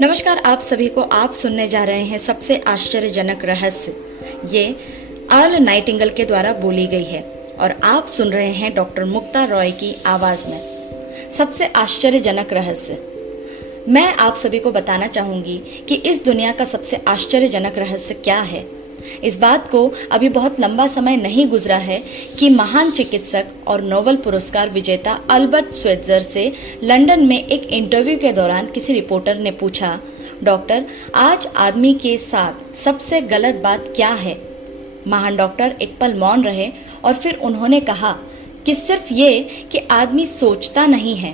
नमस्कार आप सभी को। आप सुनने जा रहे हैं सबसे आश्चर्यजनक रहस्य। ये अर्ल नाइटिंगेल के द्वारा बोली गई है और आप सुन रहे हैं डॉक्टर मुक्ता रॉय की आवाज में। सबसे आश्चर्यजनक रहस्य। मैं आप सभी को बताना चाहूंगी कि इस दुनिया का सबसे आश्चर्यजनक रहस्य क्या है। इस बात को अभी बहुत लंबा समय नहीं गुजरा है कि महान चिकित्सक और नोबेल पुरस्कार विजेता अल्बर्ट श्वेट्जर से लंदन में एक इंटरव्यू के दौरान किसी रिपोर्टर ने पूछा, डॉक्टर आज आदमी के साथ सबसे गलत बात क्या है। महान डॉक्टर एक पल मौन रहे और फिर उन्होंने कहा कि सिर्फ ये कि आदमी सोचता नहीं है।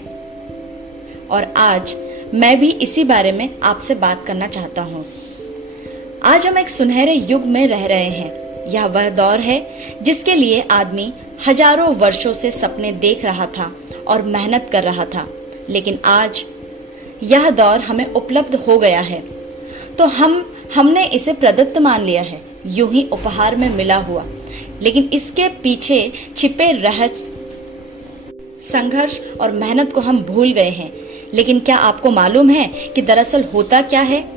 और आज मैं भी इसी बारे में आपसे बात करना चाहता हूँ। आज हम एक सुनहरे युग में रह रहे हैं। यह वह दौर है जिसके लिए आदमी हजारों वर्षों से सपने देख रहा था और मेहनत कर रहा था, लेकिन आज यह दौर हमें उपलब्ध हो गया है तो हमने इसे प्रदत्त मान लिया है, यूं ही उपहार में मिला हुआ। लेकिन इसके पीछे छिपे रहस्य, संघर्ष और मेहनत को हम भूल गए हैं। लेकिन क्या आपको मालूम है कि दरअसल होता क्या है?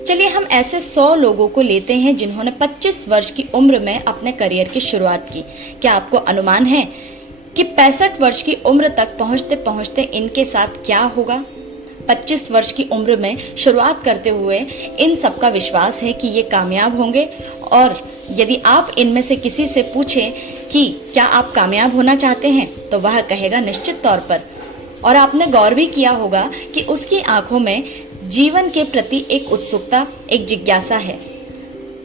चलिए हम ऐसे 100 लोगों को लेते हैं जिन्होंने 25 वर्ष की उम्र में अपने करियर की शुरुआत की। क्या आपको अनुमान है कि 65 वर्ष की उम्र तक पहुंचते पहुंचते इनके साथ क्या होगा? 25 वर्ष की उम्र में शुरुआत करते हुए इन सबका विश्वास है कि ये कामयाब होंगे। और यदि आप इनमें से किसी से पूछें कि क्या आप कामयाब होना चाहते हैं, तो वह कहेगा निश्चित तौर पर। और आपने गौर भी किया होगा कि उसकी आंखों में जीवन के प्रति एक उत्सुकता, एक जिज्ञासा है।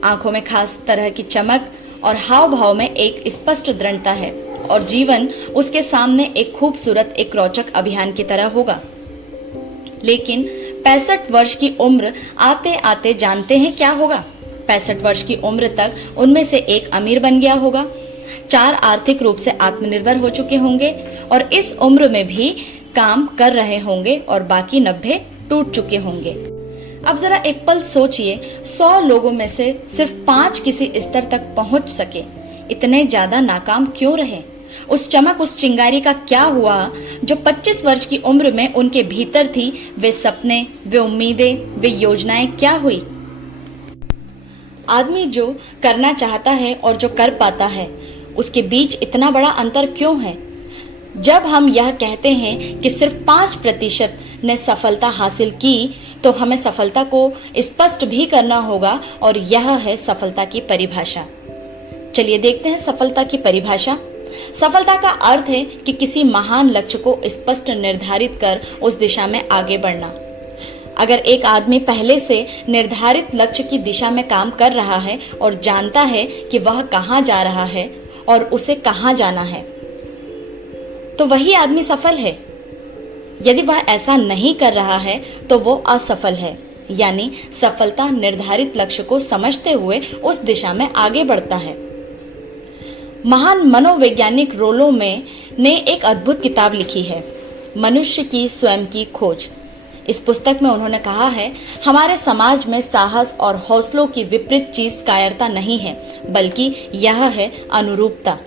आंखों में खास तरह की चमक और हाव भाव में एक स्पष्ट दृढ़ता है और जीवन उसके सामने एक खूबसूरत, एक रोचक अभियान की तरह होगा। लेकिन 65 वर्ष की उम्र आते आते जानते हैं क्या होगा? 65 वर्ष की उम्र तक उनमें से एक अमीर बन गया होगा, 4 आर्थिक रूप से आत्मनिर्भर हो चुके होंगे और इस उम्र में भी काम कर रहे होंगे और बाकी 90 टूट चुके होंगे। अब जरा एक पल सोचिए, 100 लोगों में से सिर्फ 5 किसी स्तर तक पहुंच सके। इतने ज्यादा नाकाम क्यों रहे? उस चमक, उस चिंगारी का क्या हुआ जो 25 वर्ष की उम्र में उनके भीतर थी? वे सपने, वे उम्मीदें, वे योजनाएं क्या हुई? आदमी जो करना चाहता है और जो कर पाता है, उसके बीच इतना बड़ा अंतर क्यों है? जब हम यह कहते हैं कि सिर्फ 5% ने सफलता हासिल की, तो हमें सफलता को स्पष्ट भी करना होगा और यह है सफलता की परिभाषा। चलिए देखते हैं सफलता की परिभाषा। सफलता का अर्थ है कि किसी महान लक्ष्य को स्पष्ट निर्धारित कर उस दिशा में आगे बढ़ना। अगर एक आदमी पहले से निर्धारित लक्ष्य की दिशा में काम कर रहा है और जानता है कि वह कहाँ जा रहा है और उसे कहाँ जाना है, तो वही आदमी सफल है। यदि वह ऐसा नहीं कर रहा है तो वो असफल है। यानी सफलता निर्धारित लक्ष्य को समझते हुए उस दिशा में आगे बढ़ता है। महान मनोवैज्ञानिक रोलो ने एक अद्भुत किताब लिखी है, मनुष्य की स्वयं की खोज। इस पुस्तक में उन्होंने कहा है, हमारे समाज में साहस और हौसलों की विपरीत चीज कायरता नहीं है, बल्कि यह है अनुरूपता।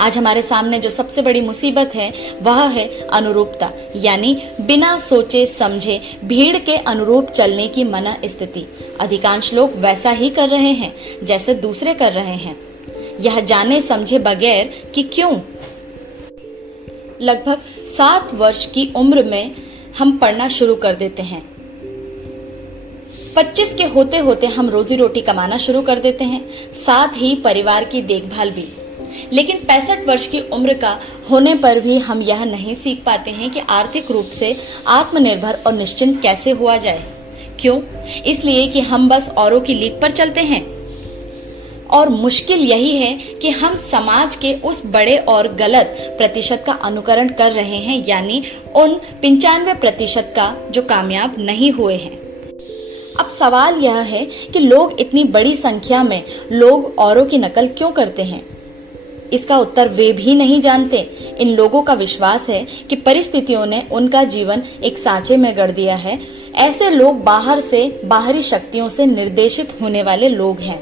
आज हमारे सामने जो सबसे बड़ी मुसीबत है वह है अनुरूपता, यानी बिना सोचे समझे भीड़ के अनुरूप चलने की मन स्थिति। अधिकांश लोग वैसा ही कर रहे हैं जैसे दूसरे कर रहे हैं, यह जाने समझे बगैर कि क्यों। लगभग 7 वर्ष की उम्र में हम पढ़ना शुरू कर देते हैं। 25 के होते होते हम रोजी रोटी कमाना शुरू कर देते हैं, साथ ही परिवार की देखभाल भी। लेकिन 65 वर्ष की उम्र का होने पर भी हम यह नहीं सीख पाते हैं कि आर्थिक रूप से आत्मनिर्भर और निश्चिंत कैसे हुआ जाए। क्यों? इसलिए कि हम बस औरों की लीक पर चलते हैं। और मुश्किल यही है कि हम समाज के उस बड़े और गलत प्रतिशत का अनुकरण कर रहे हैं, यानी उन 95% का जो कामयाब नहीं हुए हैं। अब सवाल यह है कि लोग, इतनी बड़ी संख्या में लोग औरों की नकल क्यों करते हैं? इसका उत्तर वे भी नहीं जानते। इन लोगों का विश्वास है कि परिस्थितियों ने उनका जीवन एक सांचे में गढ़ दिया है। ऐसे लोग बाहर से, बाहरी शक्तियों से निर्देशित होने वाले लोग हैं।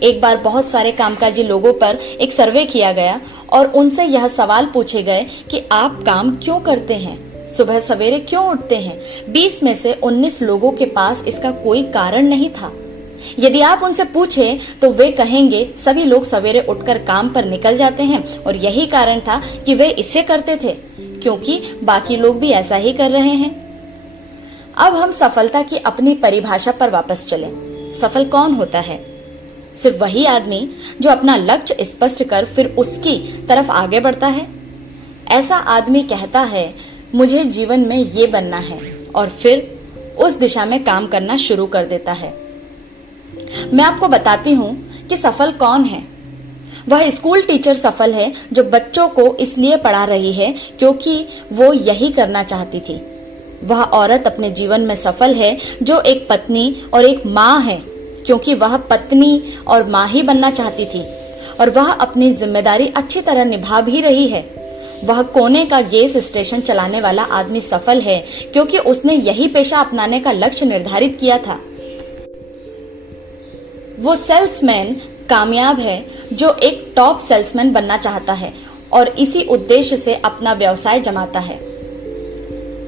एक बार बहुत सारे कामकाजी लोगों पर एक सर्वे किया गया और उनसे यह सवाल पूछे गए कि आप काम क्यों करते हैं? सुबह सवेरे क्यों उठते हैं? 20 में से 19 लोगों के पास इसका कोई कारण नहीं था। यदि आप उनसे पूछें तो वे कहेंगे सभी लोग सवेरे उठकर काम पर निकल जाते हैं और यही कारण था कि वे इसे करते थे क्योंकि बाकी लोग भी ऐसा ही कर रहे हैं। अब हम सफलता की अपनी परिभाषा पर वापस चलें। सफल कौन होता है? सिर्फ वही आदमी जो अपना लक्ष्य स्पष्ट कर फिर उसकी तरफ आगे बढ़ता है। ऐसा आदमी कहता है मुझे जीवन में ये बनना है और फिर उस दिशा में काम करना शुरू कर देता है। मैं आपको बताती हूँ कि सफल कौन है। वह स्कूल टीचर सफल है जो बच्चों को इसलिए पढ़ा रही है क्योंकि वो यही करना चाहती थी। वह औरत अपने जीवन में सफल है जो एक पत्नी और एक माँ है क्योंकि वह पत्नी और माँ ही बनना चाहती थी और वह अपनी जिम्मेदारी अच्छी तरह निभा भी रही है। वह कोने का गैस स्टेशन चलाने वाला आदमी सफल है क्योंकि उसने यही पेशा अपनाने का लक्ष्य निर्धारित किया था। वो सेल्समैन कामयाब है जो एक टॉप सेल्समैन बनना चाहता है और इसी उद्देश्य से अपना व्यवसाय जमाता है।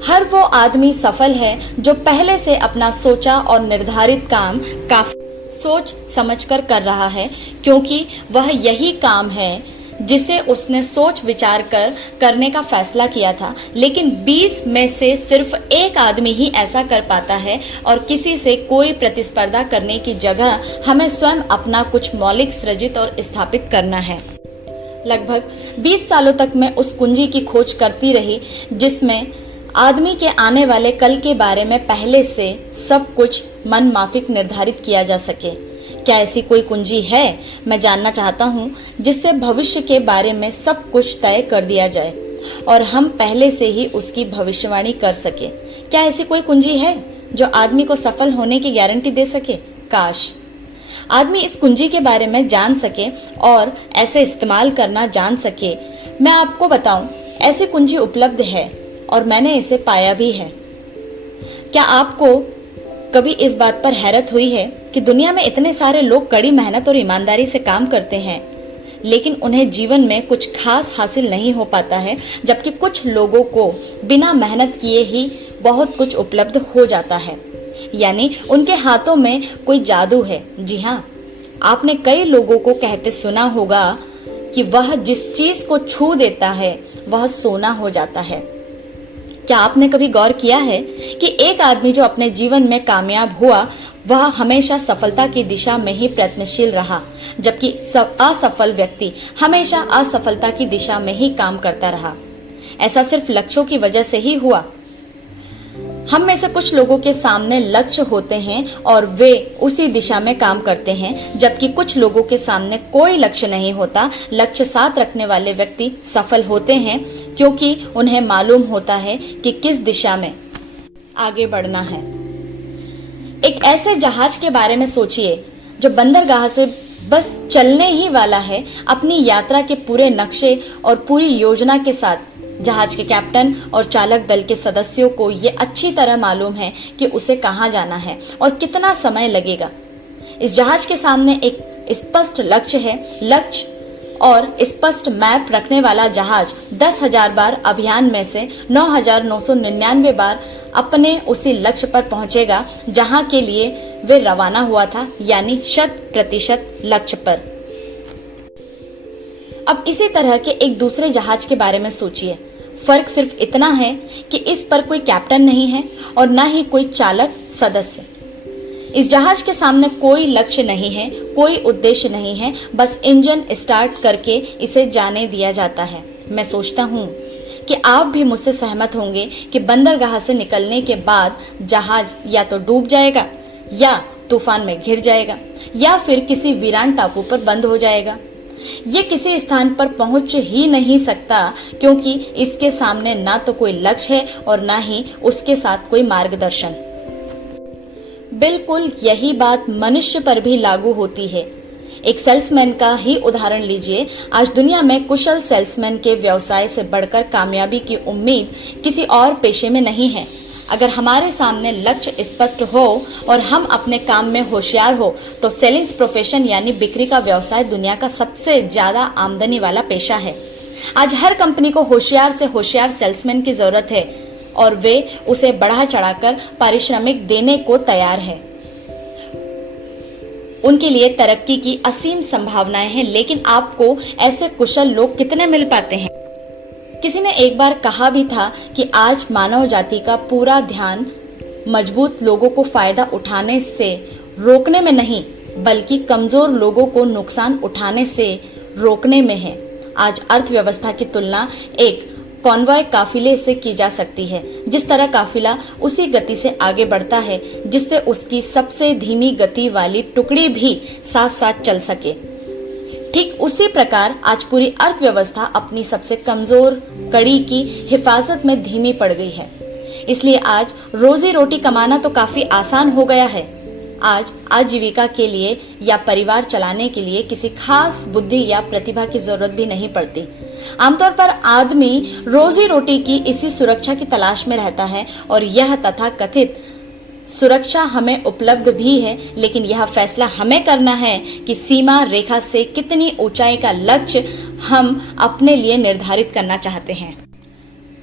हर वो आदमी सफल है जो पहले से अपना सोचा और निर्धारित काम काफी सोच समझकर कर रहा है क्योंकि वह यही काम है जिसे उसने सोच विचार कर करने का फैसला किया था। लेकिन 20 में से सिर्फ एक आदमी ही ऐसा कर पाता है और किसी से कोई प्रतिस्पर्धा करने की जगह हमें स्वयं अपना कुछ मौलिक सृजित और स्थापित करना है। लगभग 20 सालों तक मैं उस कुंजी की खोज करती रही जिसमें आदमी के आने वाले कल के बारे में पहले से सब कुछ मन माफिक निर्धारित किया जा सके। क्या ऐसी कोई कुंजी है? मैं जानना चाहता हूँ जिससे भविष्य के बारे में सब कुछ तय कर दिया जाए और हम पहले से ही उसकी भविष्यवाणी कर सके। क्या ऐसी कोई कुंजी है जो आदमी को सफल होने की गारंटी दे सके? काश आदमी इस कुंजी के बारे में जान सके और ऐसे इस्तेमाल करना जान सके। मैं आपको बताऊं, ऐसी कुंजी उपलब्ध है और मैंने इसे पाया भी है। क्या आपको कभी इस बात पर हैरत हुई है कि दुनिया में इतने सारे लोग कड़ी मेहनत और ईमानदारी से काम करते हैं लेकिन उन्हें जीवन में कुछ खास हासिल नहीं हो पाता है, जबकि कुछ लोगों को बिना मेहनत किए ही बहुत कुछ उपलब्ध हो जाता है। यानी उनके हाथों में कोई जादू है। जी हाँ, आपने कई लोगों को कहते सुना होगा कि वह जिस चीज को छू देता है वह सोना हो जाता है। क्या आपने कभी गौर किया है कि एक आदमी जो अपने जीवन में कामयाब हुआ वह हमेशा सफलता की दिशा में ही प्रयत्नशील रहा, जबकि असफल व्यक्ति हमेशा असफलता की दिशा में ही काम करता रहा। ऐसा सिर्फ लक्ष्यों की वजह से ही हुआ। हम में से कुछ लोगों के सामने लक्ष्य होते हैं और वे उसी दिशा में काम करते हैं, जबकि कुछ लोगों के सामने कोई लक्ष्य नहीं होता। लक्ष्य साथ रखने वाले व्यक्ति सफल होते हैं क्योंकि उन्हें मालूम होता है कि किस दिशा में आगे बढ़ना है। एक ऐसे जहाज के बारे में सोचिए जो बंदरगाह से बस चलने ही वाला है, अपनी यात्रा के पूरे नक्शे और पूरी योजना के साथ। जहाज के कैप्टन और चालक दल के सदस्यों को ये अच्छी तरह मालूम है कि उसे कहाँ जाना है और कितना समय लगेगा। इस जहाज के सामने एक स्पष्ट लक्ष्य है। लक्ष्य और स्पष्ट मैप रखने वाला जहाज 10,000 बार अभियान में से 9,999 बार अपने उसी लक्ष्य पर पहुंचेगा जहां के लिए वे रवाना हुआ था, यानी 100% लक्ष्य पर। अब इसी तरह के एक दूसरे जहाज के बारे में सोचिए। फर्क सिर्फ इतना है कि इस पर कोई कैप्टन नहीं है और न ही कोई चालक सदस्य। इस जहाज के सामने कोई लक्ष्य नहीं है, कोई उद्देश्य नहीं है, बस इंजन स्टार्ट करके इसे जाने दिया जाता है। मैं सोचता हूँ कि आप भी मुझसे सहमत होंगे कि बंदरगाह से निकलने के बाद जहाज या तो डूब जाएगा या तूफान में घिर जाएगा या फिर किसी वीरान टापू पर बंद हो जाएगा। ये किसी स्थान पर पहुंच ही नहीं सकता क्योंकि इसके सामने ना तो कोई लक्ष्य है और ना ही उसके साथ कोई मार्गदर्शन। बिल्कुल यही बात मनुष्य पर भी लागू होती है। एक सेल्समैन का ही उदाहरण लीजिए। आज दुनिया में कुशल सेल्समैन के व्यवसाय से बढ़कर कामयाबी की उम्मीद किसी और पेशे में नहीं है। अगर हमारे सामने लक्ष्य स्पष्ट हो और हम अपने काम में होशियार हो तो सेलिंग्स प्रोफेशन यानी बिक्री का व्यवसाय दुनिया का सबसे ज्यादा आमदनी वाला पेशा है। आज हर कंपनी को होशियार से होशियार सेल्समैन की जरूरत है और वे उसे बढ़ा चढ़ाकर पारिश्रमिक देने को तैयार है। उनके लिए तरक्की की असीम संभावनाएं हैं, लेकिन आपको ऐसे कुशल लोग कितने मिल पाते हैं? किसी ने एक बार कहा भी था कि आज मानव जाति का पूरा ध्यान मजबूत लोगों को फायदा उठाने से रोकने में नहीं, बल्कि कमजोर लोगों को नुकसान उठाने से रोकने में है। आज अर्थव्यवस्था की तुलना एक कॉन्वॉय काफिले से की जा सकती है। जिस तरह काफिला उसी गति से आगे बढ़ता है जिससे उसकी सबसे धीमी गति वाली टुकड़ी भी साथ साथ चल सके, ठीक उसी प्रकार आज पूरी अर्थव्यवस्था अपनी सबसे कमजोर कड़ी की हिफाजत में धीमी पड़ गई है। इसलिए आज रोजी रोटी कमाना तो काफी आसान हो गया है। आज आजीविका के लिए या परिवार चलाने के लिए किसी खास बुद्धि या प्रतिभा की जरूरत भी नहीं पड़ती। आमतौर पर आदमी रोजी रोटी की इसी सुरक्षा की तलाश में रहता है और यह तथाकथित सुरक्षा हमें उपलब्ध भी है, लेकिन यह फैसला हमें करना है कि सीमा रेखा से कितनी ऊंचाई का लक्ष्य हम अपने लिए निर्धारित करना चाहते हैं।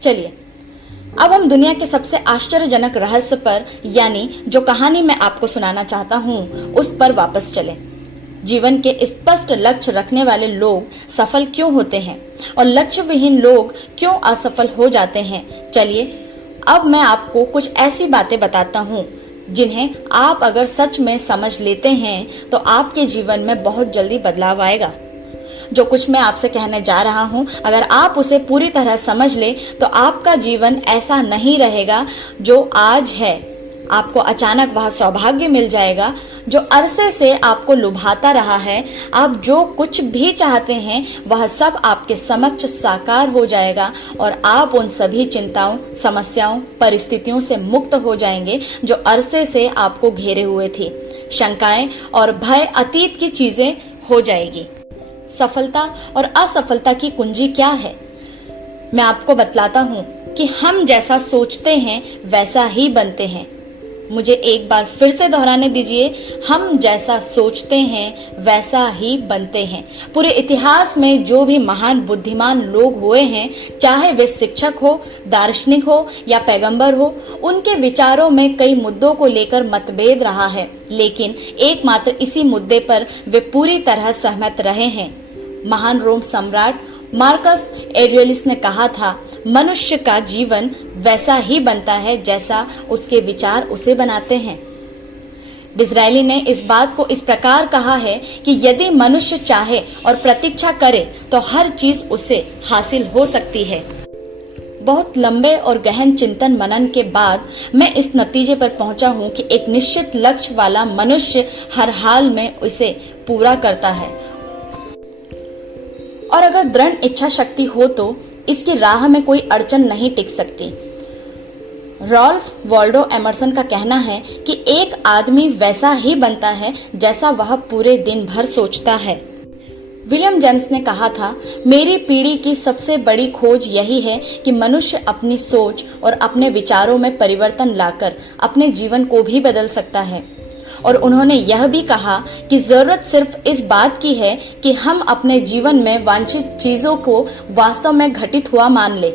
चलिए अब हम दुनिया के सबसे आश्चर्यजनक रहस्य पर, यानी जो कहानी मैं आपको सुनाना चाहता हूँ, उस पर वापस चलें। जीवन के स्पष्ट लक्ष्य रखने वाले लोग सफल क्यों होते हैं और लक्ष्य विहीन लोग क्यों असफल हो जाते हैं? चलिए अब मैं आपको कुछ ऐसी बातें बताता हूँ जिन्हें आप अगर सच में समझ लेते हैं तो आपके जीवन में बहुत जल्दी बदलाव आएगा। जो कुछ मैं आपसे कहने जा रहा हूँ, अगर आप उसे पूरी तरह समझ ले तो आपका जीवन ऐसा नहीं रहेगा जो आज है। आपको अचानक वह सौभाग्य मिल जाएगा जो अरसे से आपको लुभाता रहा है। आप जो कुछ भी चाहते हैं वह सब आपके समक्ष साकार हो जाएगा और आप उन सभी चिंताओं, समस्याओं, परिस्थितियों से मुक्त हो जाएंगे जो अरसे से आपको घेरे हुए थी। शंकाएं और भय अतीत की चीजें हो जाएगी। सफलता और असफलता की कुंजी क्या है? मैं आपको बतलाता हूँ कि हम जैसा सोचते हैं वैसा ही बनते हैं। मुझे एक बार फिर से दोहराने दीजिए, हम जैसा सोचते हैं वैसा ही बनते हैं। पूरे इतिहास में जो भी महान बुद्धिमान लोग हुए हैं, चाहे वे शिक्षक हो, दार्शनिक हो या पैगंबर हो, उनके विचारों में कई मुद्दों को लेकर मतभेद रहा है, लेकिन एकमात्र इसी मुद्दे पर वे पूरी तरह सहमत रहे हैं। महान रोम सम्राट मार्कस एरियलिस ने कहा था, मनुष्य का जीवन वैसा ही बनता है जैसा उसके विचार उसे बनाते हैं। डिज़रायली ने इस बात को इस प्रकार कहा है कि यदि मनुष्य चाहे और प्रतीक्षा करे तो हर चीज उसे हासिल हो सकती है। बहुत लंबे और गहन चिंतन मनन के बाद मैं इस नतीजे पर पहुंचा हूं कि एक निश्चित लक्ष्य वाला मनुष्य हर हाल में उसे पूरा करता है, और अगर दृढ़ इच्छा शक्ति हो तो इसकी राह में कोई अड़चन नहीं टिक सकती। रॉल्फ वॉल्डो एमर्सन का कहना है कि एक आदमी वैसा ही बनता है जैसा वह पूरे दिन भर सोचता है। विलियम जेम्स ने कहा था, मेरी पीढ़ी की सबसे बड़ी खोज यही है कि मनुष्य अपनी सोच और अपने विचारों में परिवर्तन लाकर अपने जीवन को भी बदल सकता है। और उन्होंने यह भी कहा कि जरूरत सिर्फ इस बात की है कि हम अपने जीवन में वांछित चीजों को वास्तव में घटित हुआ मान ले।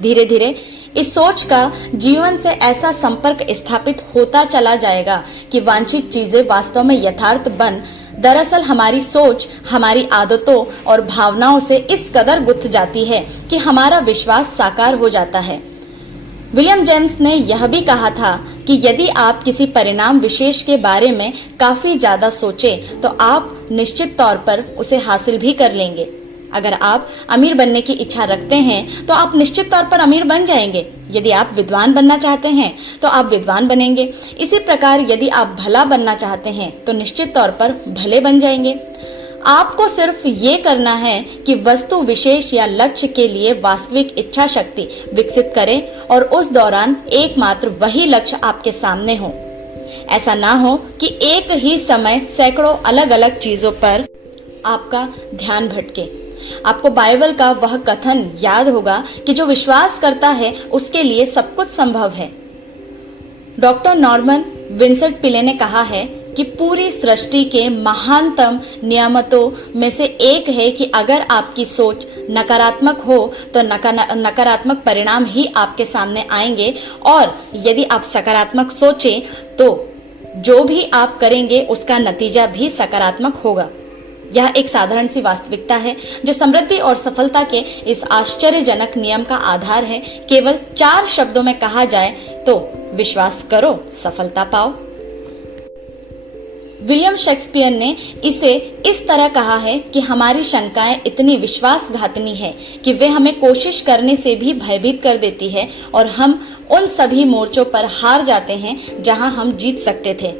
धीरे धीरे इस सोच का जीवन से ऐसा संपर्क स्थापित होता चला जाएगा कि वांछित चीजें वास्तव में यथार्थ बन दरअसल हमारी सोच हमारी आदतों और भावनाओं से इस कदर गुंथ जाती है कि हमारा विश्वास साकार हो जाता है। विलियम जेम्स ने यह भी कहा था कि यदि आप किसी परिणाम विशेष के बारे में काफी ज्यादा सोचें तो आप निश्चित तौर पर उसे हासिल भी कर लेंगे। अगर आप अमीर बनने की इच्छा रखते हैं तो आप निश्चित तौर पर अमीर बन जाएंगे। यदि आप विद्वान बनना चाहते हैं तो आप विद्वान बनेंगे। इसी प्रकार यदि आप भला बनना चाहते हैं तो निश्चित तौर पर भले बन जाएंगे। आपको सिर्फ ये करना है कि वस्तु विशेष या लक्ष्य के लिए वास्तविक इच्छा शक्ति विकसित करें और उस दौरान एकमात्र वही लक्ष्य आपके सामने हो। ऐसा ना हो कि एक ही समय सैकड़ों अलग अलग चीजों पर आपका ध्यान भटके। आपको बाइबल का वह कथन याद होगा कि जो विश्वास करता है उसके लिए सब कुछ संभव है। डॉक्टर नॉर्मन विंसेंट पिले ने कहा है कि पूरी सृष्टि के महानतम नियामतों में से एक है कि अगर आपकी सोच नकारात्मक हो तो नकारात्मक परिणाम ही आपके सामने आएंगे, और यदि आप सकारात्मक सोचें तो जो भी आप करेंगे उसका नतीजा भी सकारात्मक होगा। यह एक साधारण सी वास्तविकता है जो समृद्धि और सफलता के इस आश्चर्यजनक नियम का आधार है। केवल 4 शब्दों में कहा जाए तो विश्वास करो, सफलता पाओ। विलियम शेक्सपियर ने इसे इस तरह कहा है कि हमारी शंकाएं इतनी विश्वासघातनी है कि वे हमें कोशिश करने से भी भयभीत कर देती है और हम उन सभी मोर्चों पर हार जाते हैं जहां हम जीत सकते थे।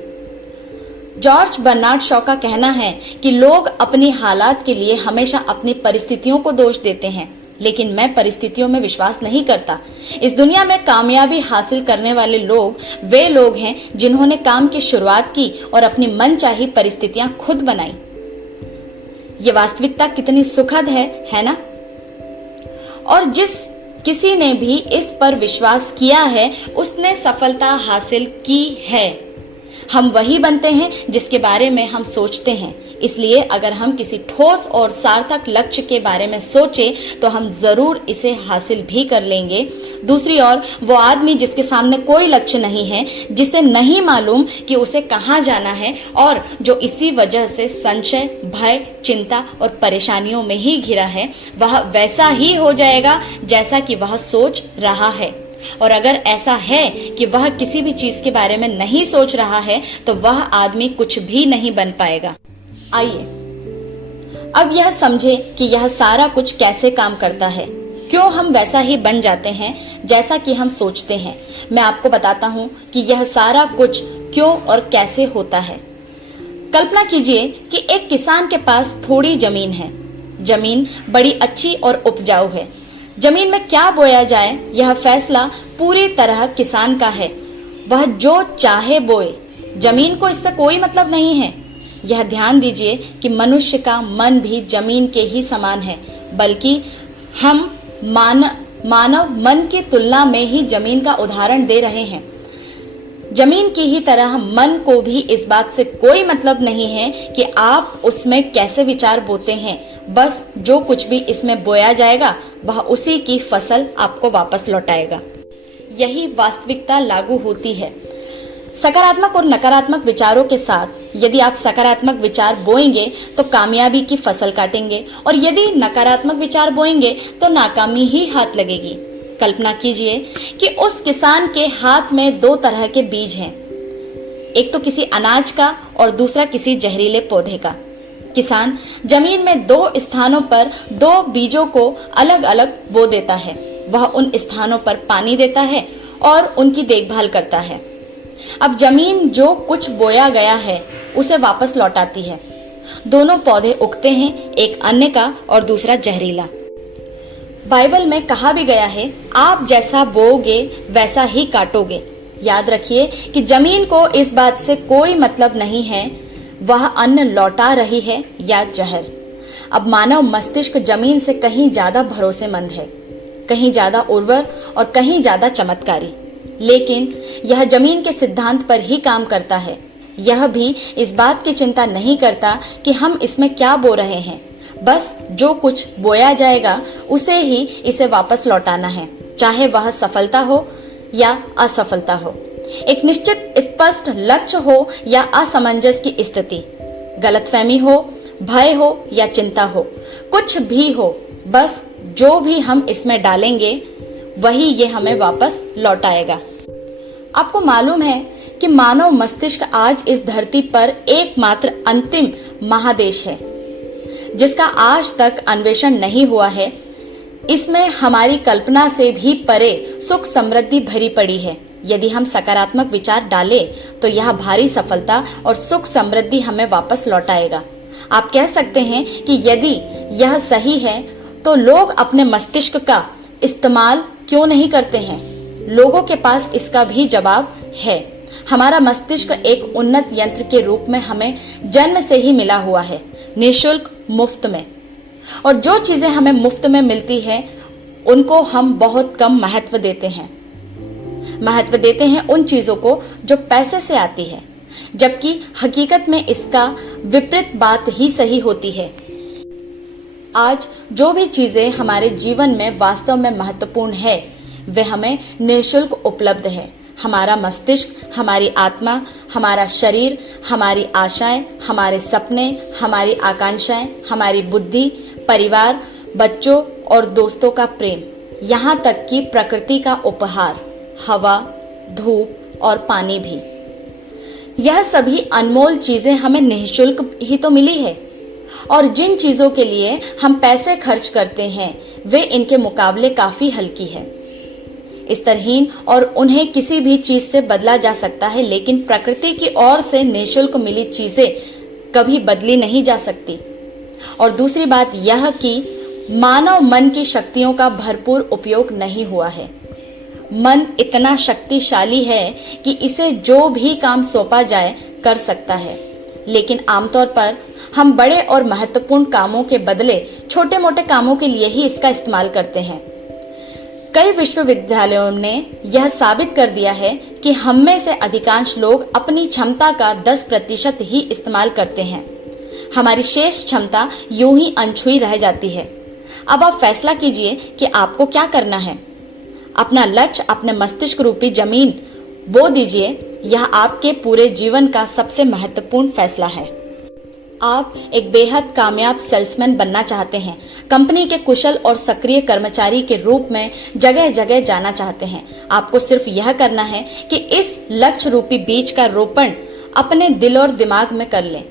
जॉर्ज बर्नार्ड शॉ का कहना है कि लोग अपनी हालात के लिए हमेशा अपनी परिस्थितियों को दोष देते हैं, लेकिन मैं परिस्थितियों में विश्वास नहीं करता। इस दुनिया में कामयाबी हासिल करने वाले लोग वे लोग हैं जिन्होंने काम की शुरुआत की और अपनी मनचाही परिस्थितियां खुद बनाई। ये वास्तविकता कितनी सुखद है ना? और जिस किसी ने भी इस पर विश्वास किया है उसने सफलता हासिल की है। हम वही बनते हैं जिसके बारे में हम सोचते हैं, इसलिए अगर हम किसी ठोस और सार्थक लक्ष्य के बारे में सोचें तो हम जरूर इसे हासिल भी कर लेंगे। दूसरी ओर वो आदमी जिसके सामने कोई लक्ष्य नहीं है, जिसे नहीं मालूम कि उसे कहाँ जाना है और जो इसी वजह से संशय, भय, चिंता और परेशानियों में ही घिरा है, वह वैसा ही हो जाएगा जैसा कि वह सोच रहा है। और अगर ऐसा है कि वह किसी भी चीज के बारे में नहीं सोच रहा है तो वह आदमी कुछ भी नहीं बन पाएगा। आइए अब यह समझे कि यह सारा कुछ कैसे काम करता है, क्यों हम वैसा ही बन जाते हैं जैसा कि हम सोचते हैं। मैं आपको बताता हूं कि यह सारा कुछ क्यों और कैसे होता है। कल्पना कीजिए कि एक किसान के पास थोड़ी जमीन है। जमीन बड़ी अच्छी और उपजाऊ है। जमीन में क्या बोया जाए यह फैसला पूरी तरह किसान का है। वह जो चाहे बोए, जमीन को इससे कोई मतलब नहीं है। यह ध्यान दीजिए कि मनुष्य का मन भी जमीन के ही समान है, बल्कि हम मानव मन की तुलना में ही जमीन का उदाहरण दे रहे हैं। जमीन की ही तरह मन को भी इस बात से कोई मतलब नहीं है कि आप उसमें कैसे विचार बोते हैं। बस जो कुछ भी इसमें बोया जाएगा वह उसी की फसल आपको वापस लौटाएगा। यही वास्तविकता लागू होती है। सकारात्मक और नकारात्मक विचारों के साथ यदि आप सकारात्मक विचार बोएंगे तो कामयाबी की फसल काटेंगे, और यदि नकारात्मक विचार बोएंगे तो नाकामी ही हाथ लगेगी। कल्पना कीजिए कि उस किसान के हाथ में 2 तरह के बीज हैं, एक तो किसी अनाज का और दूसरा किसी जहरीले पौधे का। किसान जमीन में 2 स्थानों पर 2 बीजों को अलग अलग बो देता है। वह उन स्थानों पर पानी देता है और उनकी देखभाल करता है। अब जमीन जो कुछ बोया गया है उसे वापस लौटाती है। दोनों पौधे उगते हैं, एक अन्य का और दूसरा जहरीला। बाइबल में कहा भी गया है, आप जैसा बोओगे वैसा ही काटोगे। याद रखिए कि जमीन को इस बात से कोई मतलब नहीं है वह अन्न लौटा रही है या जहर। अब मानव मस्तिष्क जमीन से कहीं ज्यादा भरोसेमंद है, कहीं ज्यादा उर्वर और कहीं ज्यादा चमत्कारी, लेकिन यह जमीन के सिद्धांत पर ही काम करता है। यह भी इस बात की चिंता नहीं करता कि हम इसमें क्या बो रहे हैं। बस जो कुछ बोया जाएगा उसे ही इसे वापस लौटाना है, चाहे वह सफलता हो या असफलता हो, एक निश्चित स्पष्ट लक्ष्य हो या असमंजस की स्थिति, गलतफहमी हो, भय हो या चिंता हो, कुछ भी हो, बस जो भी हम इसमें डालेंगे वही ये हमें वापस लौटाएगा। आपको मालूम है कि मानव मस्तिष्क आज इस धरती पर एकमात्र अंतिम महादेश है जिसका आज तक अन्वेषण नहीं हुआ है। इसमें हमारी कल्पना से भी परे सुख समृद्धि भरी पड़ी है। यदि हम सकारात्मक विचार डालें तो यह भारी सफलता और सुख समृद्धि हमें वापस लौटाएगा। आप कह सकते हैं कि यदि यह सही है तो लोग अपने मस्तिष्क का इस्तेमाल क्यों नहीं करते हैं? लोगों के पास इसका भी जवाब है। हमारा मस्तिष्क एक उन्नत यंत्र के रूप में हमें जन्म से ही मिला हुआ है, निःशुल्क, मुफ्त में। और जो चीजें हमें मुफ्त में मिलती है उनको हम बहुत कम महत्व देते हैं। महत्व देते हैं उन चीजों को जो पैसे से आती है। जबकि हकीकत में इसका विपरीत बात ही सही होती है। आज जो भी चीजें हमारे जीवन में वास्तव में महत्वपूर्ण है वे हमें निःशुल्क उपलब्ध है। हमारा मस्तिष्क, हमारी आत्मा, हमारा शरीर, हमारी आशाएं, हमारे सपने, हमारी आकांक्षाएं, हमारी बुद्धि, परिवार, बच्चों और दोस्तों का प्रेम, यहाँ तक कि प्रकृति का उपहार, हवा, धूप और पानी भी। यह सभी अनमोल चीजें हमें निःशुल्क ही तो मिली है, और जिन चीजों के लिए हम पैसे खर्च करते हैं वे इनके मुकाबले काफी हल्की है, स्तरहीन, और उन्हें किसी भी चीज से बदला जा सकता है, लेकिन प्रकृति की ओर से निःशुल्क मिली चीजें कभी बदली नहीं जा सकती। और दूसरी बात यह कि मानव मन की शक्तियों का भरपूर उपयोग नहीं हुआ है। मन इतना शक्तिशाली है कि इसे जो भी काम सौंपा जाए कर सकता है, लेकिन आमतौर पर हम बड़े और महत्वपूर्ण कामों के बदले छोटे मोटे कामों के लिए ही इसका इस्तेमाल करते हैं। कई विश्वविद्यालयों ने यह साबित कर दिया है कि हम में से अधिकांश लोग अपनी क्षमता का 10% ही इस्तेमाल करते हैं। हमारी शेष क्षमता यूं ही अनछुई रह जाती है। अब आप फैसला कीजिए कि आपको क्या करना है। अपना लक्ष्य अपने मस्तिष्क रूपी जमीन बो दीजिए। यह आपके पूरे जीवन का सबसे महत्वपूर्ण फैसला है। आप एक बेहद कामयाब सेल्समैन बनना चाहते हैं, कंपनी के कुशल और सक्रिय कर्मचारी के रूप में जगह जगह जाना चाहते हैं। आपको सिर्फ यह करना है कि इस लक्ष्य रूपी बीज का रोपण अपने दिल और दिमाग में कर लें।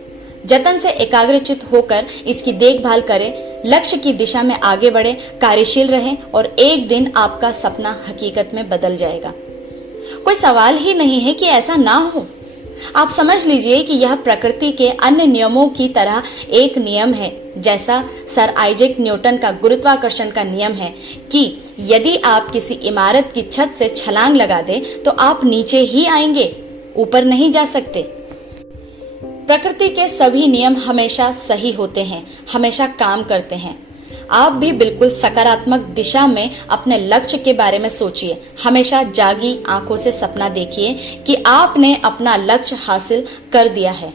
जतन से एकाग्रचित होकर इसकी देखभाल करें, लक्ष्य की दिशा में आगे बढ़े, कार्यशील रहें और एक दिन आपका सपना हकीकत में बदल जाएगा। कोई सवाल ही नहीं है कि ऐसा ना हो। आप समझ लीजिए कि यह प्रकृति के अन्य नियमों की तरह एक नियम है, जैसा सर आइजैक न्यूटन का गुरुत्वाकर्षण का नियम है कि यदि आप किसी इमारत की छत से छलांग लगा दें तो आप नीचे ही आएंगे, ऊपर नहीं जा सकते। प्रकृति के सभी नियम हमेशा सही होते हैं, हमेशा काम करते हैं। आप भी बिल्कुल सकारात्मक दिशा में अपने लक्ष्य के बारे में सोचिए। हमेशा जागी आंखों से सपना देखिए कि आपने अपना लक्ष्य हासिल कर दिया है।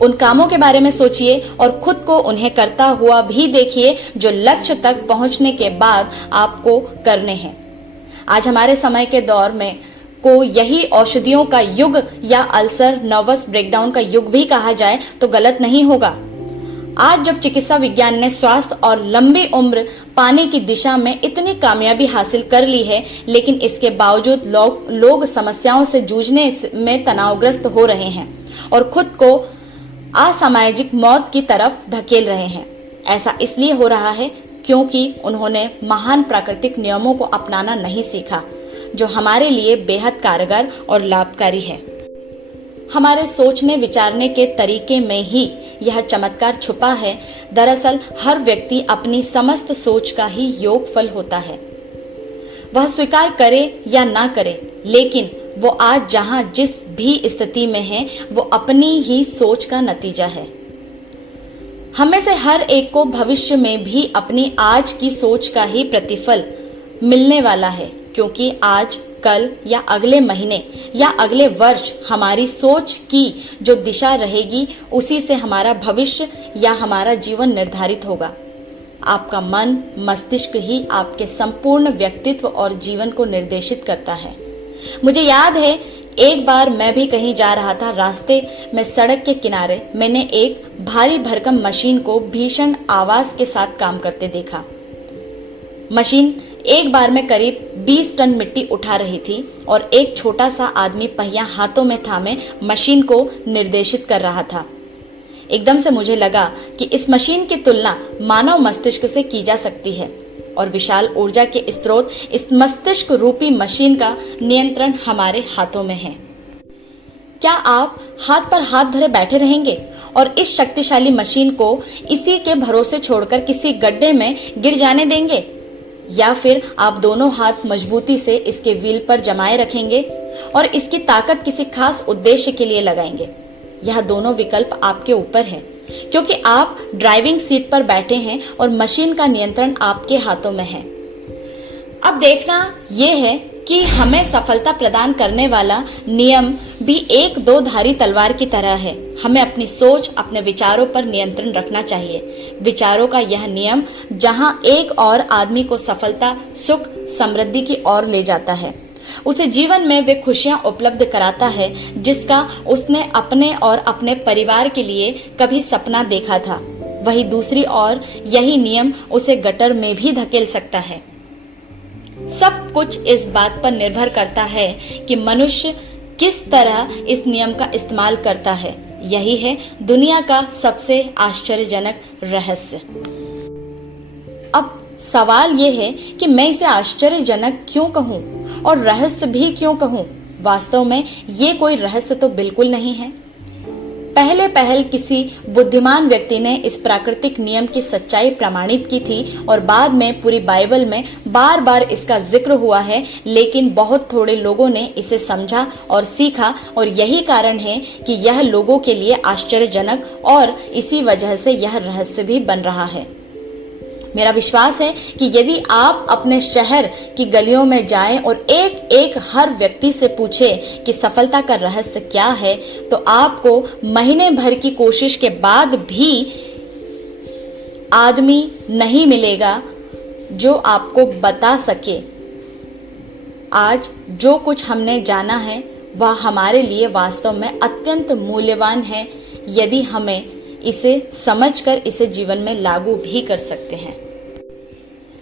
उन कामों के बारे में सोचिए और खुद को उन्हें करता हुआ भी देखिए जो लक्ष्य तक पहुंचने के बाद आपको करने हैं। आज हमारे समय के दौर में को यही औषधियों का युग या अल्सर, नर्वस ब्रेकडाउन का युग भी कहा जाए तो गलत नहीं होगा। आज जब चिकित्सा विज्ञान ने स्वास्थ्य और लंबी उम्र पाने की दिशा में इतनी कामयाबी हासिल कर ली है, लेकिन इसके बावजूद लोग समस्याओं से जूझने में तनावग्रस्त हो रहे हैं और खुद को असामाजिक मौत की तरफ धकेल रहे हैं। ऐसा इसलिए हो रहा है क्योंकि उन्होंने महान प्राकृतिक नियमों को अपनाना नहीं सीखा, जो हमारे लिए बेहद कारगर और लाभकारी है। हमारे सोचने विचारने के तरीके में ही यह चमत्कार छुपा है। दरअसल हर व्यक्ति अपनी समस्त सोच का ही योगफल होता है, वह स्वीकार करे या ना करे, लेकिन वो आज जहां जिस भी स्थिति में है वो अपनी ही सोच का नतीजा है। हमें से हर एक को भविष्य में भी अपनी आज की सोच का ही प्रतिफल मिलने वाला है, क्योंकि आज, कल या अगले महीने या अगले वर्ष हमारी सोच की जो दिशा रहेगी उसी से हमारा भविष्य या हमारा जीवन निर्धारित होगा। आपका मन, मस्तिष्क ही आपके संपूर्ण व्यक्तित्व और जीवन को निर्देशित करता है। मुझे याद है एक बार मैं भी कहीं जा रहा था। रास्ते में सड़क के किनारे मैंने एक भारी भरकम मशीन को भीषण आवाज के साथ काम करते देखा। मशीन एक बार में करीब 20 टन मिट्टी उठा रही थी और एक छोटा सा आदमी पहिया हाथों में थामे मशीन को निर्देशित कर रहा था। एकदम से मुझे लगा कि इस मशीन की तुलना मानव मस्तिष्क से की जा सकती है और विशाल ऊर्जा के स्रोत इस मस्तिष्क रूपी मशीन का नियंत्रण हमारे हाथों में है। क्या आप हाथ पर हाथ धरे बैठे रहेंगे और इस शक्तिशाली मशीन को इसी के भरोसे छोड़कर किसी गड्ढे में गिर जाने देंगे, या फिर आप दोनों हाथ मजबूती से इसके व्हील पर जमाए रखेंगे और इसकी ताकत किसी खास उद्देश्य के लिए लगाएंगे? यह दोनों विकल्प आपके ऊपर है, क्योंकि आप ड्राइविंग सीट पर बैठे हैं और मशीन का नियंत्रण आपके हाथों में है। अब देखना यह है कि हमें सफलता प्रदान करने वाला नियम भी एक दो धारी तलवार की तरह है। हमें अपनी सोच, अपने विचारों पर नियंत्रण रखना चाहिए। विचारों का यह नियम जहां एक और आदमी को सफलता, सुख, समृद्धि की ओर ले जाता है, उसे जीवन में वे खुशियां उपलब्ध कराता है जिसका उसने अपने और अपने परिवार के लिए कभी सपना देखा था। वही दूसरी ओर यही नियम उसे गटर में भी धकेल सकता है। सब कुछ इस बात पर निर्भर करता है कि मनुष्य किस तरह इस नियम का इस्तेमाल करता है। यही है दुनिया का सबसे आश्चर्यजनक रहस्य। अब सवाल यह है कि मैं इसे आश्चर्यजनक क्यों कहूं और रहस्य भी क्यों कहूं? वास्तव में ये कोई रहस्य तो बिल्कुल नहीं है। पहल किसी बुद्धिमान व्यक्ति ने इस प्राकृतिक नियम की सच्चाई प्रमाणित की थी और बाद में पूरी बाइबल में बार बार इसका जिक्र हुआ है, लेकिन बहुत थोड़े लोगों ने इसे समझा और सीखा, और यही कारण है कि यह लोगों के लिए आश्चर्यजनक और इसी वजह से यह रहस्य भी बन रहा है। मेरा विश्वास है कि यदि आप अपने शहर की गलियों में जाएं और एक एक हर व्यक्ति से पूछें कि सफलता का रहस्य क्या है, तो आपको महीने भर की कोशिश के बाद भी आदमी नहीं मिलेगा जो आपको बता सके। आज जो कुछ हमने जाना है वह हमारे लिए वास्तव में अत्यंत मूल्यवान है यदि हमें इसे समझकर इसे जीवन में लागू भी कर सकते हैं।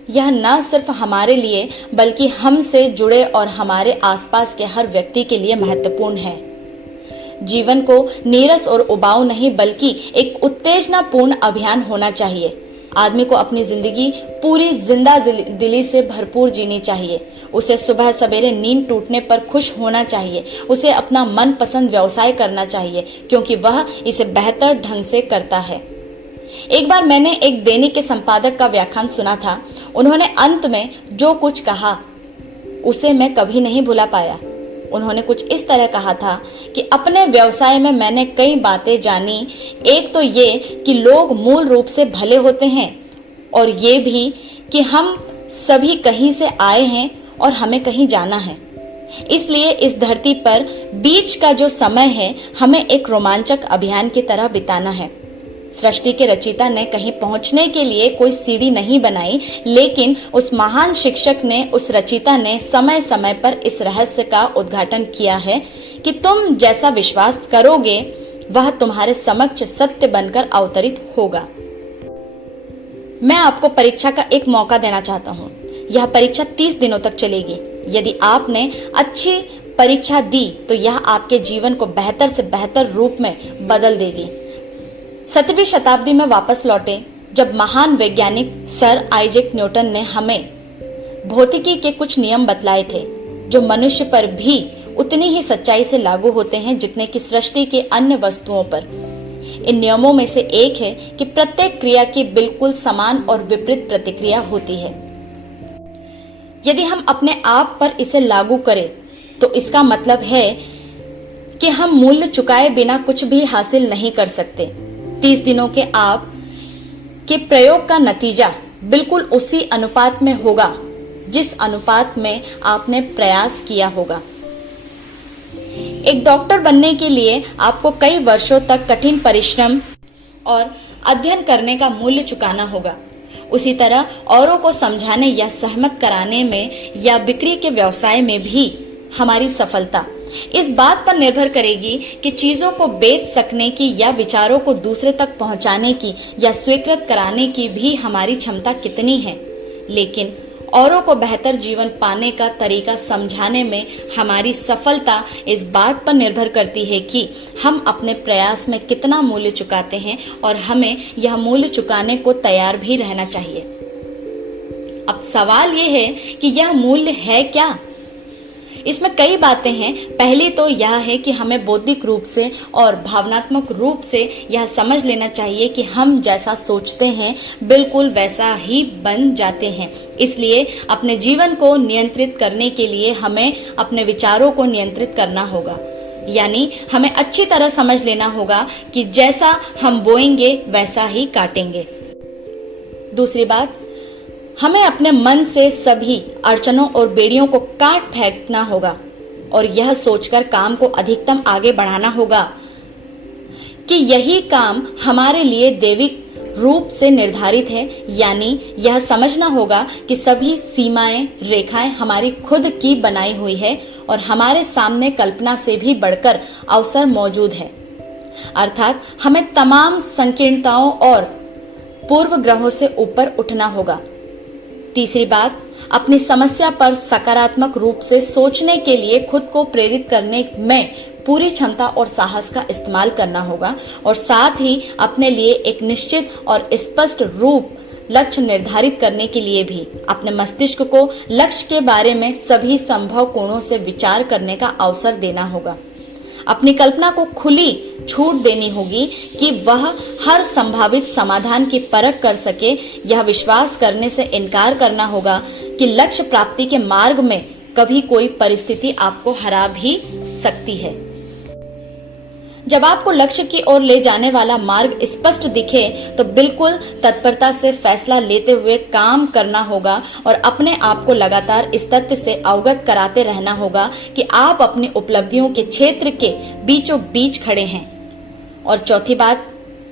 यह न सिर्फ हमारे लिए बल्कि हमसे जुड़े और हमारे आसपास के हर व्यक्ति के लिए महत्वपूर्ण है। जीवन को नीरस और उबाऊ नहीं बल्कि एक उत्तेजनापूर्ण अभियान होना चाहिए। आदमी को अपनी जिंदगी पूरी जिंदा दिली से भरपूर जीनी चाहिए। उसे सुबह सवेरे नींद टूटने पर खुश होना चाहिए। उसे अपना मनपसंद व्यवसाय करना चाहिए क्योंकि वह इसे बेहतर ढंग से करता है। एक बार मैंने एक दैनिक के संपादक का व्याख्यान सुना था। उन्होंने अंत में जो कुछ कहा उसे मैं कभी नहीं भुला पाया। उन्होंने कुछ इस तरह कहा था कि अपने व्यवसाय में मैंने कई बातें जानी। एक तो ये कि लोग मूल रूप से भले होते हैं और ये भी कि हम सभी कहीं से आए हैं और हमें कहीं जाना है। इसलिए इस धरती पर बीच का जो समय है हमें एक रोमांचक अभियान की तरह बिताना है। सृष्टि के रचयिता ने कहीं पहुंचने के लिए कोई सीढ़ी नहीं बनाई, लेकिन उस महान शिक्षक ने, उस रचयिता ने समय समय पर इस रहस्य का उद्घाटन किया है कि तुम जैसा विश्वास करोगे वह तुम्हारे समक्ष सत्य बनकर अवतरित होगा। मैं आपको परीक्षा का एक मौका देना चाहता हूँ। यह परीक्षा 30 दिनों तक चलेगी। यदि आपने अच्छी परीक्षा दी तो यह आपके जीवन को बेहतर से बेहतर रूप में बदल देगी। 17वीं शताब्दी में वापस लौटे जब महान वैज्ञानिक सर आइजैक न्यूटन ने हमें भौतिकी के कुछ नियम बतलाए थे जो मनुष्य पर भी उतनी ही सच्चाई से लागू होते हैं जितने कि सृष्टि के अन्य वस्तुओं पर। इन नियमों में से एक है कि प्रत्येक क्रिया की बिल्कुल समान और विपरीत प्रतिक्रिया होती है। यदि हम अपने आप पर इसे लागू करें तो इसका मतलब है कि हम मूल्य चुकाए बिना कुछ भी हासिल नहीं कर सकते। 30 दिनों के आप के प्रयोग का नतीजा बिल्कुल उसी अनुपात में होगा जिस अनुपात में आपने प्रयास किया होगा। एक डॉक्टर बनने के लिए आपको कई वर्षों तक कठिन परिश्रम और अध्ययन करने का मूल्य चुकाना होगा। उसी तरह औरों को समझाने या सहमत कराने में या बिक्री के व्यवसाय में भी हमारी सफलता इस बात पर निर्भर करेगी कि चीजों को बेच सकने की या विचारों को दूसरे तक पहुंचाने की या स्वीकृत कराने की भी हमारी क्षमता कितनी है। लेकिन औरों को बेहतर जीवन पाने का तरीका समझाने में हमारी सफलता इस बात पर निर्भर करती है कि हम अपने प्रयास में कितना मूल्य चुकाते हैं और हमें यह मूल्य चुकाने को तैयार भी रहना चाहिए। अब सवाल यह है कि यह मूल्य है क्या? इसमें कई बातें हैं। पहली तो यह है कि हमें बौद्धिक रूप से और भावनात्मक रूप से यह समझ लेना चाहिए कि हम जैसा सोचते हैं बिल्कुल वैसा ही बन जाते हैं। इसलिए अपने जीवन को नियंत्रित करने के लिए हमें अपने विचारों को नियंत्रित करना होगा। यानी हमें अच्छी तरह समझ लेना होगा कि जैसा हम बोएंगे वैसा ही काटेंगे। दूसरी बात, हमें अपने मन से सभी अड़चनों और बेड़ियों को काट फेंकना होगा। और यह सोचकर काम को अधिकतम आगे बढ़ाना होगा कि यही काम हमारे लिए दैविक रूप से निर्धारित है, यानी यह समझना होगा कि सभी सीमाएं, रेखाएं हमारी खुद की बनाई हुई है और हमारे सामने कल्पना से भी बढ़कर अवसर मौजूद है। अर्थात हमें तमाम संकीर्णताओं और पूर्व ग्रहों से ऊपर उठना होगा। तीसरी बात, अपनी समस्या पर सकारात्मक रूप से सोचने के लिए खुद को प्रेरित करने में पूरी क्षमता और साहस का इस्तेमाल करना होगा और साथ ही अपने लिए एक निश्चित और स्पष्ट रूप लक्ष्य निर्धारित करने के लिए भी अपने मस्तिष्क को लक्ष्य के बारे में सभी संभव कोणों से विचार करने का अवसर देना होगा। अपनी कल्पना को खुली छूट देनी होगी कि वह हर संभावित समाधान की परख कर सके। यह विश्वास करने से इनकार करना होगा कि लक्ष्य प्राप्ति के मार्ग में कभी कोई परिस्थिति आपको हरा भी सकती है। जब आपको लक्ष्य की ओर ले जाने वाला मार्ग स्पष्ट दिखे तो बिल्कुल तत्परता से फैसला लेते हुए काम करना होगा और अपने आप को लगातार इस तथ्य से अवगत कराते रहना होगा कि आप अपनी उपलब्धियों के क्षेत्र के बीचों बीच खड़े हैं। और चौथी बात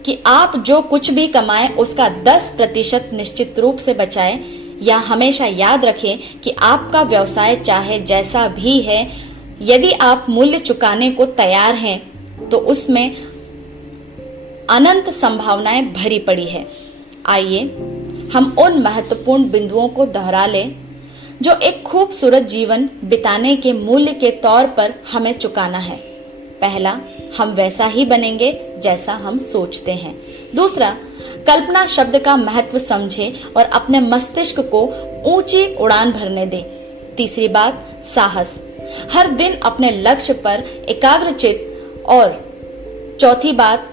कि आप जो कुछ भी कमाएं उसका 10% निश्चित रूप से बचाएं। या हमेशा याद रखें कि आपका व्यवसाय चाहे जैसा भी है, यदि आप मूल्य चुकाने को तैयार हैं तो उसमें अनंत संभावनाएं भरी पड़ी है। आइए हम उन महत्वपूर्ण बिंदुओं को दोहरा लें जो एक खूबसूरत जीवन बिताने के मूल्य के तौर पर हमें चुकाना है। पहला, हम वैसा ही बनेंगे जैसा हम सोचते हैं। दूसरा, कल्पना शब्द का महत्व समझें और अपने मस्तिष्क को ऊंची उड़ान भरने दें। तीसरी बात, साहस, हर दिन अपने लक्ष्य पर एकाग्रचित। और चौथी बात,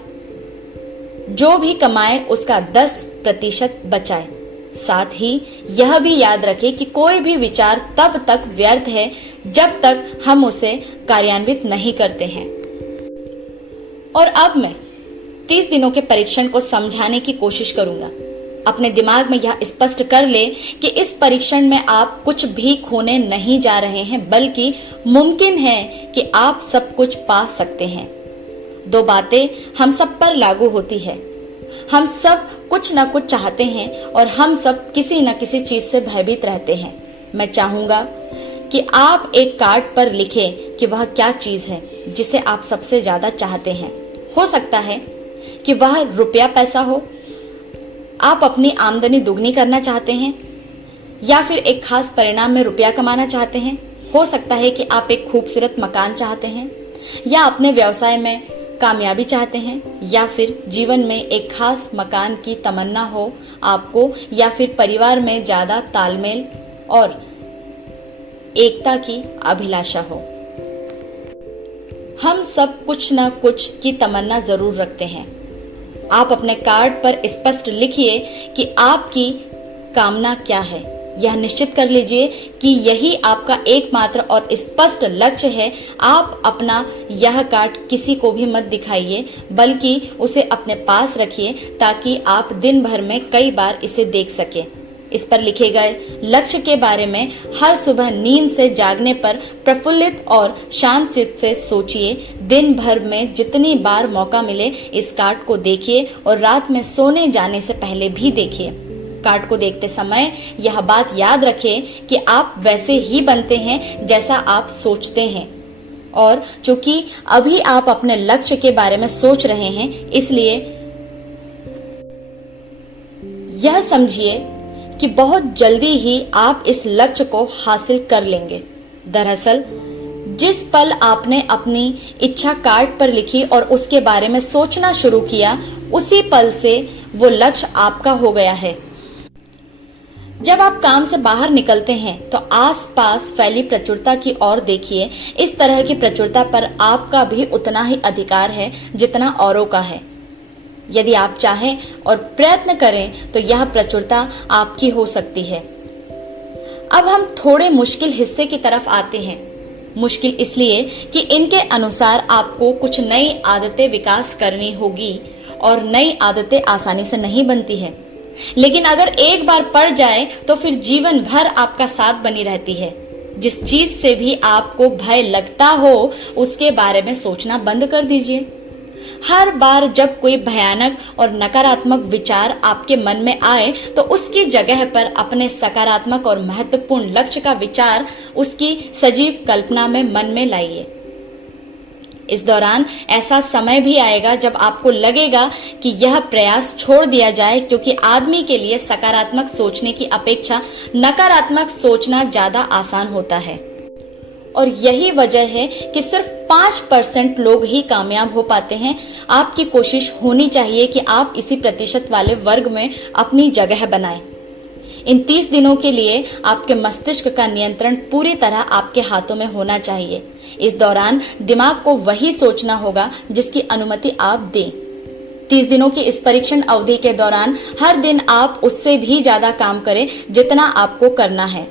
जो भी कमाए उसका 10% बचाए। साथ ही यह भी याद रखें कि कोई भी विचार तब तक व्यर्थ है जब तक हम उसे कार्यान्वित नहीं करते हैं। और अब मैं 30 दिनों के परीक्षण को समझाने की कोशिश करूंगा। अपने दिमाग में यह स्पष्ट कर ले कि इस परीक्षण में आप कुछ भी खोने नहीं जा रहे हैं, बल्कि मुमकिन है कि आप सब कुछ पा सकते हैं। 2 बातें हम सब पर लागू होती है। हम सब कुछ न कुछ चाहते हैं और हम सब किसी न किसी चीज से भयभीत रहते हैं। मैं चाहूंगा कि आप एक कार्ड पर लिखें कि वह क्या चीज है जिसे आप सबसे ज्यादा चाहते हैं। हो सकता है कि वह रुपया पैसा हो, आप अपनी आमदनी दुगनी करना चाहते हैं, या फिर एक खास परिणाम में रुपया कमाना चाहते हैं। हो सकता है कि आप एक खूबसूरत मकान चाहते हैं, या अपने व्यवसाय में कामयाबी चाहते हैं, या फिर जीवन में एक खास मकान की तमन्ना हो आपको, या फिर परिवार में ज्यादा तालमेल और एकता की अभिलाषा हो। हम सब कुछ न कुछ की तमन्ना जरूर रखते हैं। आप अपने कार्ड पर स्पष्ट लिखिए कि आपकी कामना क्या है। यह निश्चित कर लीजिए कि यही आपका एकमात्र और स्पष्ट लक्ष्य है। आप अपना यह कार्ड किसी को भी मत दिखाइए, बल्कि उसे अपने पास रखिए ताकि आप दिन भर में कई बार इसे देख सकें। इस पर लिखे गए लक्ष्य के बारे में हर सुबह नींद से जागने पर प्रफुल्लित और शांत चित्त से सोचिए। दिन भर में जितनी बार मौका मिले इस कार्ड को देखिए और रात में सोने जाने से पहले भी देखिए। कार्ड को देखते समय यह बात याद रखें कि आप वैसे ही बनते हैं जैसा आप सोचते हैं। और चूंकि अभी आप अपने लक्ष्य के बारे में सोच रहे हैं, इसलिए यह समझिए कि बहुत जल्दी ही आप इस लक्ष्य को हासिल कर लेंगे। दरअसल जिस पल आपने अपनी इच्छा कार्ड पर लिखी और उसके बारे में सोचना शुरू किया, उसी पल से वो लक्ष्य आपका हो गया है। जब आप काम से बाहर निकलते हैं तो आसपास फैली प्रचुरता की ओर देखिए। इस तरह की प्रचुरता पर आपका भी उतना ही अधिकार है जितना औरों का है। यदि आप चाहें और प्रयत्न करें तो यह प्रचुरता आपकी हो सकती है। अब हम थोड़े मुश्किल हिस्से की तरफ आते हैं। मुश्किल इसलिए कि इनके अनुसार आपको कुछ नई आदतें विकास करनी होगी और नई आदतें आसानी से नहीं बनती है, लेकिन अगर एक बार पड़ जाए तो फिर जीवन भर आपका साथ बनी रहती है। जिस चीज से भी आपको भय लगता हो उसके बारे में सोचना बंद कर दीजिए। हर बार जब कोई भयानक और नकारात्मक विचार आपके मन में आए तो उसकी जगह पर अपने सकारात्मक और महत्वपूर्ण लक्ष्य का विचार उसकी सजीव कल्पना में मन में लाइए। इस दौरान ऐसा समय भी आएगा जब आपको लगेगा कि यह प्रयास छोड़ दिया जाए, क्योंकि आदमी के लिए सकारात्मक सोचने की अपेक्षा नकारात्मक सोचना ज्यादा आसान होता है। और यही वजह है कि सिर्फ 5% लोग ही कामयाब हो पाते हैं। आपकी कोशिश होनी चाहिए कि आप इसी प्रतिशत वाले वर्ग में अपनी जगह बनाएं। इन 30 दिनों के लिए आपके मस्तिष्क का नियंत्रण पूरी तरह आपके हाथों में होना चाहिए। इस दौरान दिमाग को वही सोचना होगा जिसकी अनुमति आप दें। 30 दिनों की इस परीक्षण अवधि के दौरान हर दिन आप उससे भी ज्यादा काम करें जितना आपको करना है।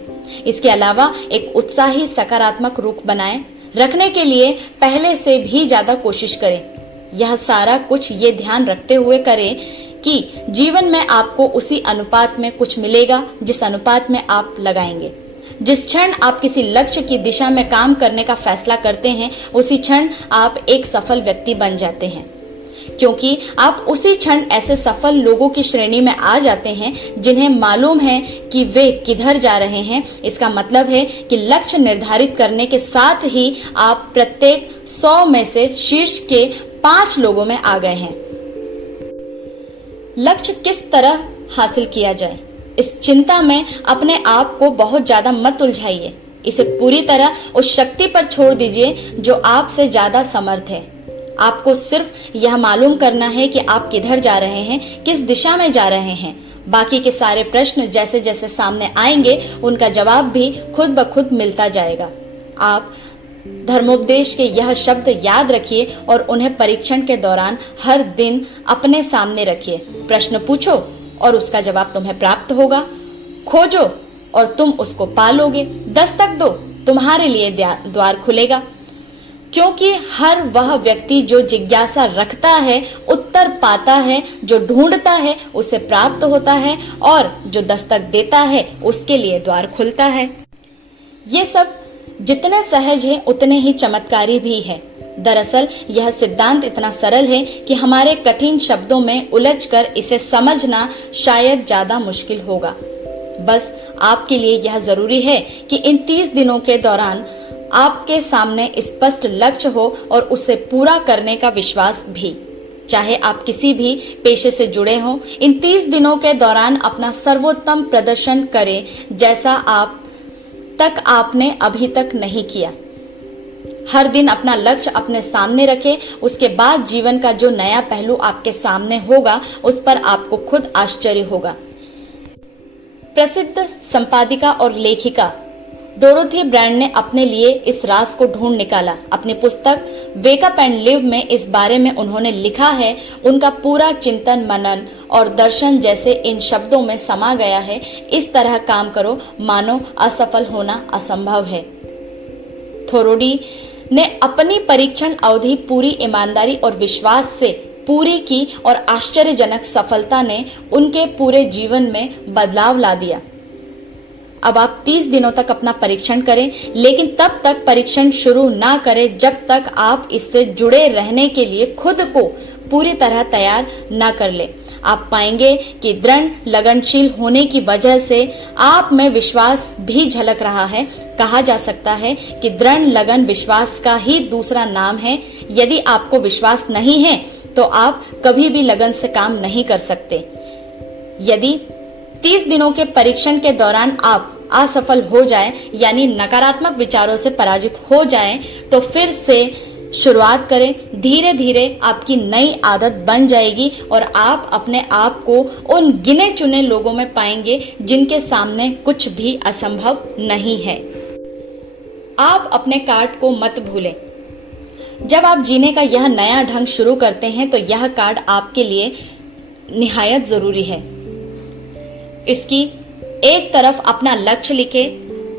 इसके अलावा एक उत्साही सकारात्मक रुख बनाएं रखने के लिए पहले से भी ज्यादा कोशिश करें। यह सारा कुछ ये ध्यान रखते हुए करें कि जीवन में आपको उसी अनुपात में कुछ मिलेगा जिस अनुपात में आप लगाएंगे। जिस क्षण आप किसी लक्ष्य की दिशा में काम करने का फैसला करते हैं उसी क्षण आप एक सफल व्यक्ति बन जाते हैं, क्योंकि आप उसी क्षण ऐसे सफल लोगों की श्रेणी में आ जाते हैं जिन्हें मालूम है कि वे किधर जा रहे हैं। इसका मतलब है कि लक्ष्य निर्धारित करने के साथ ही आप प्रत्येक 100 में से शीर्ष के 5 लोगों में आ गए हैं। लक्ष्य किस तरह हासिल किया जाए, इस चिंता में अपने आप को बहुत ज्यादा मत उलझाइए। इसे पूरी तरह उस शक्ति पर छोड़ दीजिए जो आपसे ज्यादा समर्थ है। आपको सिर्फ यह मालूम करना है कि आप किधर जा रहे हैं, किस दिशा में जा रहे हैं। बाकी के सारे प्रश्न जैसे जैसे सामने आएंगे उनका जवाब भी खुद ब खुद मिलता जाएगा। आप धर्मोपदेश के यह शब्द याद रखिए और उन्हें परीक्षण के दौरान हर दिन अपने सामने रखिए। प्रश्न पूछो और उसका जवाब तुम्हें प्राप्त होगा। खोजो और तुम उसको पालोगे। दस्तक दो, तुम्हारे लिए द्वार खुलेगा। क्योंकि हर वह व्यक्ति जो जिज्ञासा रखता है उत्तर पाता है, जो ढूंढता है उसे प्राप्त होता है, और जो दस्तक देता है उसके लिए द्वार खुलता है। ये सब जितने सहज है उतने ही चमत्कारी भी है। दरअसल यह सिद्धांत इतना सरल है कि हमारे कठिन शब्दों में उलझकर इसे समझना शायद ज्यादा मुश्किल होगा। बस आपके लिए यह जरूरी है कि इन 30 दिनों के दौरान आपके सामने स्पष्ट लक्ष्य हो और उसे पूरा करने का विश्वास भी। चाहे आप किसी भी पेशे से जुड़े हों, इन 30 दिनों के दौरान अपना सर्वोत्तम प्रदर्शन करें जैसा आपने अभी तक नहीं किया। हर दिन अपना लक्ष्य अपने सामने रखें। उसके बाद जीवन का जो नया पहलू आपके सामने होगा उस पर आपको खुद आश्चर्य होगा। प्रसिद्ध संपादिका और लेखिका डोरोथी ब्रांड ने अपने लिए इस राज को ढूंढ निकाला। अपनी पुस्तक वेक अप एंड लिव में इस बारे में उन्होंने लिखा है, उनका पूरा चिंतन मनन और दर्शन जैसे इन शब्दों में समा गया है। इस तरह काम करो मानो असफल होना असंभव है। थोरोडी ने अपनी परीक्षण अवधि पूरी ईमानदारी और विश्वास से पूरी की और आश्चर्यजनक सफलता ने उनके पूरे जीवन में बदलाव ला दिया। अब आप 30 दिनों तक अपना परीक्षण करें, लेकिन तब तक परीक्षण शुरू ना करें जब तक आप इससे जुड़े रहने के लिए खुद को पूरी तरह तैयार ना कर ले। आप पाएंगे कि दृढ़ लगनशील होने की वजह से आप में विश्वास भी झलक रहा है। कहा जा सकता है कि दृढ़ लगन विश्वास का ही दूसरा नाम है। यदि आपको विश्वास नहीं है तो आप कभी भी लगन से काम नहीं कर सकते। यदि 30 दिनों के परीक्षण के दौरान आप असफल हो जाएं, यानी नकारात्मक विचारों से पराजित हो जाएं, तो फिर से शुरुआत करें। धीरे धीरे आपकी नई आदत बन जाएगी और आप अपने आप को उन गिने चुने लोगों में पाएंगे जिनके सामने कुछ भी असंभव नहीं है। आप अपने कार्ड को मत भूलें। जब आप जीने का यह नया ढंग शुरू करते हैं तो यह कार्ड आपके लिए निहायत जरूरी है। इसकी एक तरफ अपना लक्ष्य लिखे,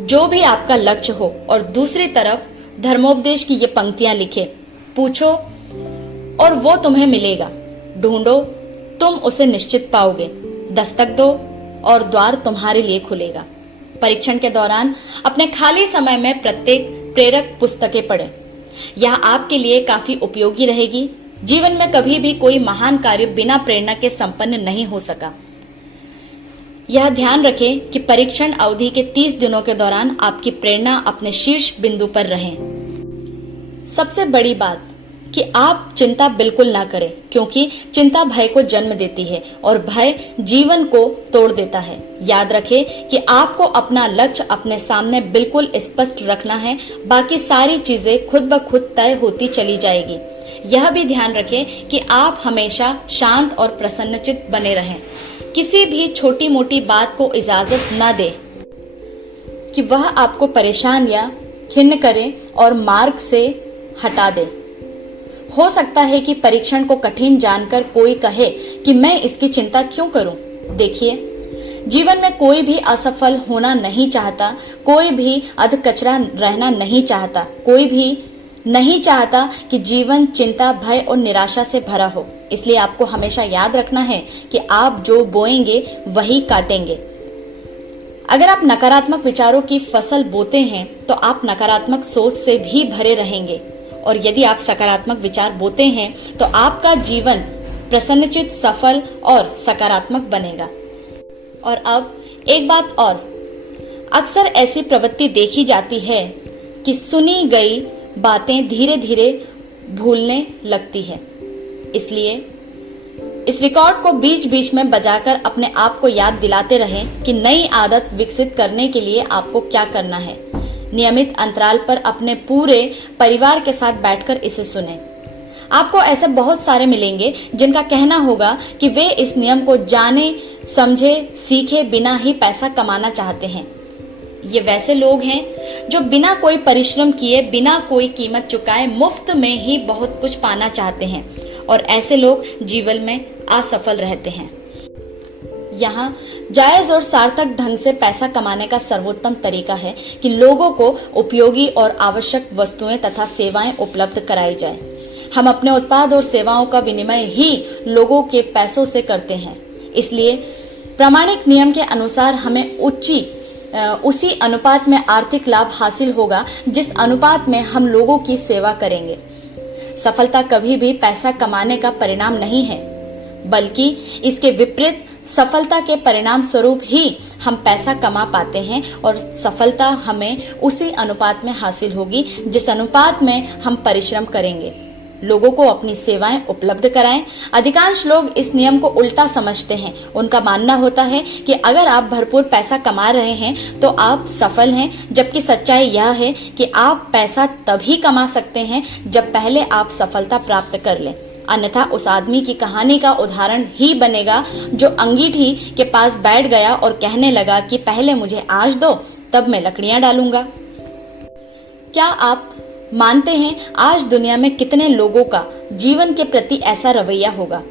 जो भी आपका लक्ष्य हो, और दूसरी तरफ धर्मोपदेश की ये पंक्तियां लिखे। पूछो और वो तुम्हें मिलेगा, ढूंढो तुम उसे निश्चित पाओगे, दस्तक दो और द्वार तुम्हारे लिए खुलेगा। परीक्षण के दौरान अपने खाली समय में प्रत्येक प्रेरक पुस्तकें पढ़ें। यह आपके लिए काफी उपयोगी रहेगी। जीवन में कभी भी कोई महान कार्य बिना प्रेरणा के संपन्न नहीं हो सका। यह ध्यान रखें कि परीक्षण अवधि के 30 दिनों के दौरान आपकी प्रेरणा अपने शीर्ष बिंदु पर रहे। सबसे बड़ी बात कि आप चिंता बिल्कुल ना करें, क्योंकि चिंता भय को जन्म देती है और भय जीवन को तोड़ देता है। याद रखें कि आपको अपना लक्ष्य अपने सामने बिल्कुल स्पष्ट रखना है, बाकी सारी चीजें खुद ब खुद तय होती चली जाएगी। यह भी ध्यान रखें कि आप हमेशा शांत और प्रसन्नचित्त बने रहें। किसी भी छोटी मोटी बात को इजाजत न दें कि वह आपको परेशान या खिन्न करे और मार्ग से हटा दे। हो सकता है कि परीक्षण को कठिन जानकर कोई कहे कि मैं इसकी चिंता क्यों करूं। देखिए, जीवन में कोई भी असफल होना नहीं चाहता, कोई भी अधकचरा रहना नहीं चाहता, कोई भी नहीं चाहता कि जीवन चिंता, भय और निराशा से भरा हो। इसलिए आपको हमेशा याद रखना है कि आप जो बोएंगे वही काटेंगे। अगर आप नकारात्मक विचारों की फसल बोते हैं तो आप नकारात्मक सोच से भी भरे रहेंगे, और यदि आप सकारात्मक विचार बोते हैं तो आपका जीवन प्रसन्नचित्त, सफल और सकारात्मक बनेगा। और अब एक बात और, अक्सर ऐसी प्रवृत्ति देखी जाती है कि सुनी गई बातें धीरे धीरे भूलने लगती है। इसलिए इस रिकॉर्ड को बीच बीच में बजाकर अपने आप को याद दिलाते रहें कि नई आदत विकसित करने के लिए आपको क्या करना है। नियमित अंतराल पर अपने पूरे परिवार के साथ बैठकर इसे सुनें। आपको ऐसे बहुत सारे मिलेंगे जिनका कहना होगा कि वे इस नियम को जाने, समझे, सीखे बिना ही पैसा कमाना चाहते हैं। ये वैसे लोग हैं जो बिना कोई परिश्रम किए, बिना कोई कीमत चुकाए मुफ्त में ही बहुत कुछ पाना चाहते हैं, और ऐसे लोग जीवन में असफल रहते हैं। यहाँ जायज और सार्थक ढंग से पैसा कमाने का सर्वोत्तम तरीका है कि लोगों को उपयोगी और आवश्यक वस्तुएं तथा सेवाएं उपलब्ध कराई जाए। हम अपने उत्पाद और सेवाओं का विनिमय ही लोगों के पैसों से करते हैं। इसलिए प्रामाणिक नियम के अनुसार हमें उसी अनुपात में आर्थिक लाभ हासिल होगा जिस अनुपात में हम लोगों की सेवा करेंगे। सफलता कभी भी पैसा कमाने का परिणाम नहीं है, बल्कि इसके विपरीत सफलता के परिणाम स्वरूप ही हम पैसा कमा पाते हैं, और सफलता हमें उसी अनुपात में हासिल होगी जिस अनुपात में हम परिश्रम करेंगे। लोगों को अपनी सेवाएं उपलब्ध कराएं। अधिकांश लोग इस नियम को उल्टा समझते हैं। उनका मानना होता है कि अगर आप भरपूर पैसा कमा रहे हैं तो आप सफल हैं, जबकि सच्चाई यह है कि आप पैसा तभी कमा सकते हैं जब पहले आप सफलता प्राप्त कर लें। अन्यथा उस आदमी की कहानी का उदाहरण ही बनेगा जो अंगीठी के पास बैठ गया और कहने लगा कि पहले मुझे आंच दो, तब मैं लकड़ियां डालूंगा। क्या आप मानते हैं आज दुनिया में कितने लोगों का जीवन के प्रति ऐसा रवैया होगा?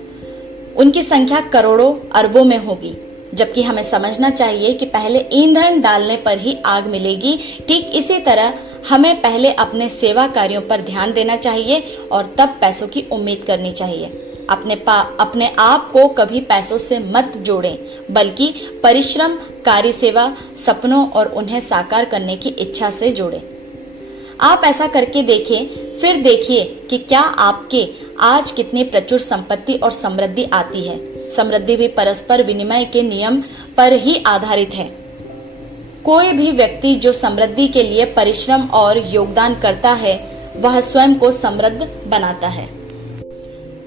उनकी संख्या करोड़ों अरबों में होगी। जबकि हमें समझना चाहिए कि पहले ईंधन डालने पर ही आग मिलेगी। ठीक इसी तरह हमें पहले अपने सेवा कार्यों पर ध्यान देना चाहिए और तब पैसों की उम्मीद करनी चाहिए। अपने आप को कभी पैसों से मत जोड़ें, बल्कि परिश्रम, कार्य सेवा, सपनों और उन्हें साकार करने की इच्छा से जोड़ें। आप ऐसा करके देखें, फिर देखिए कि क्या आपके आज कितनी प्रचुर संपत्ति और समृद्धि आती है। समृद्धि भी परस्पर विनिमय के नियम पर ही आधारित है। कोई भी व्यक्ति जो समृद्धि के लिए परिश्रम और योगदान करता है, वह स्वयं को समृद्ध बनाता है।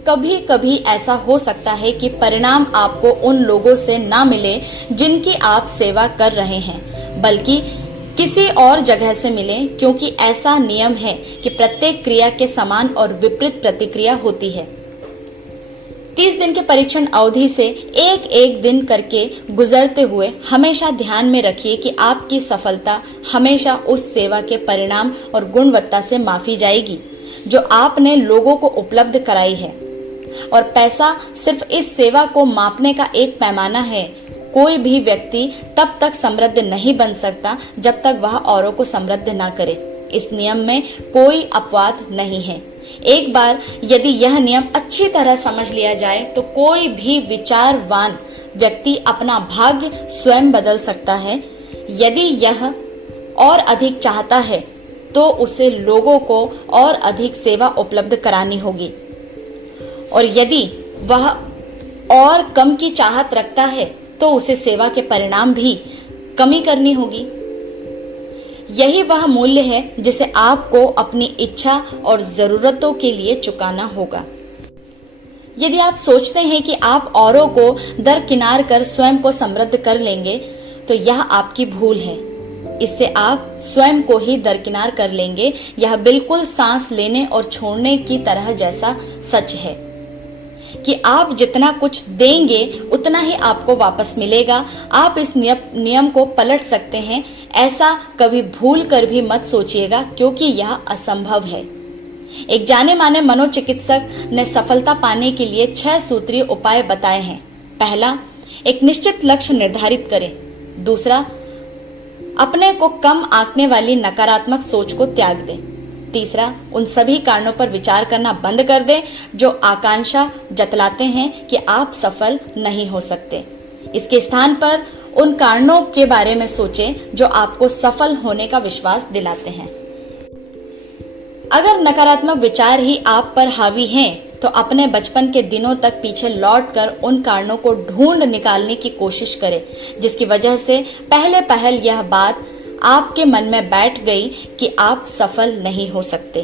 कभी कभी ऐसा हो सकता है कि परिणाम आपको उन लोगों से ना मिले जिनकी आप सेवा कर रहे हैं, बल्कि किसी और जगह से मिले, क्योंकि ऐसा नियम है कि प्रत्येक क्रिया के समान और विपरीत प्रतिक्रिया होती है। 30 दिन के परीक्षण अवधि से एक एक दिन करके गुजरते हुए हमेशा ध्यान में रखिए कि आपकी सफलता हमेशा उस सेवा के परिणाम और गुणवत्ता से मापी जाएगी जो आपने लोगों को उपलब्ध कराई है, और पैसा सिर्फ इस सेवा को मापने का एक पैमाना है। कोई भी व्यक्ति तब तक समृद्ध नहीं बन सकता जब तक वह औरों को समृद्ध ना करे। इस नियम में कोई अपवाद नहीं है। एक बार यदि यह नियम अच्छी तरह समझ लिया जाए तो कोई भी विचारवान व्यक्ति अपना भाग्य स्वयं बदल सकता है। यदि यह और अधिक चाहता है तो उसे लोगों को और अधिक सेवा उपलब्ध करानी होगी, और यदि वह और कम की चाहत रखता है तो उसे सेवा के परिणाम भी कमी करनी होगी। यही वह मूल्य है जिसे आपको अपनी इच्छा और जरूरतों के लिए चुकाना होगा। यदि आप सोचते हैं कि आप औरों को दरकिनार कर स्वयं को समृद्ध कर लेंगे तो यह आपकी भूल है। इससे आप स्वयं को ही दरकिनार कर लेंगे। यह बिल्कुल सांस लेने और छोड़ने की तरह जैसा सच है कि आप जितना कुछ देंगे उतना ही आपको वापस मिलेगा। आप इस नियम को पलट सकते हैं, ऐसा कभी भूल कर भी मत सोचिएगा, क्योंकि यह असंभव है। एक जाने माने मनोचिकित्सक ने सफलता पाने के लिए 6 सूत्रीय उपाय बताए हैं। पहला, एक निश्चित लक्ष्य निर्धारित करें। दूसरा, अपने को कम आंकने वाली नकारात्मक सोच को त्याग दें। तीसरा, उन सभी कारणों पर विचार करना बंद कर दें जो आकांक्षा जतलाते हैं कि आप सफल नहीं हो सकते। इसके स्थान पर उन कारणों के बारे में सोचें जो आपको सफल होने का विश्वास दिलाते हैं। अगर नकारात्मक विचार ही आप पर हावी हैं तो अपने बचपन के दिनों तक पीछे लौटकर उन कारणों को ढूंढ निकालने की कोशिश करें जिसकी वजह से पहले पहल यह बात आपके मन में बैठ गई कि आप सफल नहीं हो सकते।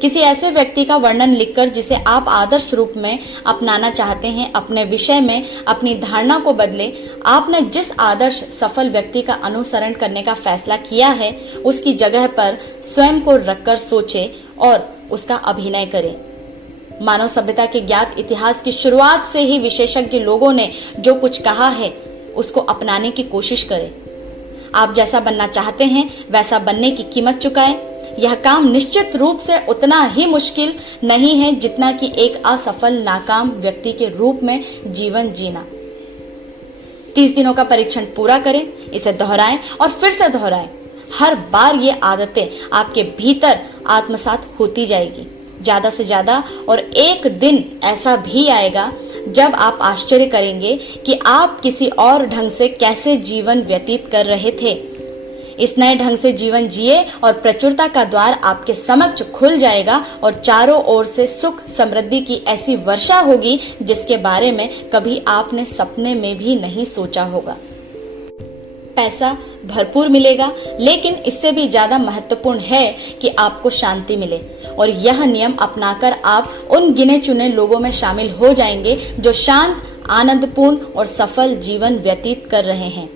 किसी ऐसे व्यक्ति का वर्णन लिखकर जिसे आप आदर्श रूप में अपनाना चाहते हैं, अपने विषय में अपनी धारणा को बदलें। आपने जिस आदर्श सफल व्यक्ति का अनुसरण करने का फैसला किया है उसकी जगह पर स्वयं को रखकर सोचें और उसका अभिनय करें। मानव सभ्यता के ज्ञात इतिहास की शुरुआत से ही विशेषज्ञ लोगों ने जो कुछ कहा है उसको अपनाने की कोशिश करें। आप जैसा बनना चाहते हैं वैसा बनने की कीमत चुकाएं। यह काम निश्चित रूप से उतना ही मुश्किल नहीं है जितना कि एक असफल नाकाम व्यक्ति के रूप में जीवन जीना। 30 दिनों का परीक्षण पूरा करें, इसे दोहराएं और फिर से दोहराएं। हर बार ये आदतें आपके भीतर आत्मसात होती जाएगी ज्यादा से ज्यादा, और एक दिन ऐसा भी आएगा जब आप आश्चर्य करेंगे कि आप किसी और ढंग से कैसे जीवन व्यतीत कर रहे थे। इस नए ढंग से जीवन जिए और प्रचुरता का द्वार आपके समक्ष खुल जाएगा और चारों ओर से सुख समृद्धि की ऐसी वर्षा होगी जिसके बारे में कभी आपने सपने में भी नहीं सोचा होगा। पैसा भरपूर मिलेगा, लेकिन इससे भी ज्यादा महत्वपूर्ण है कि आपको शांति मिले, और यह नियम अपनाकर आप उन गिने चुने लोगों में शामिल हो जाएंगे जो शांत, आनंदपूर्ण और सफल जीवन व्यतीत कर रहे हैं।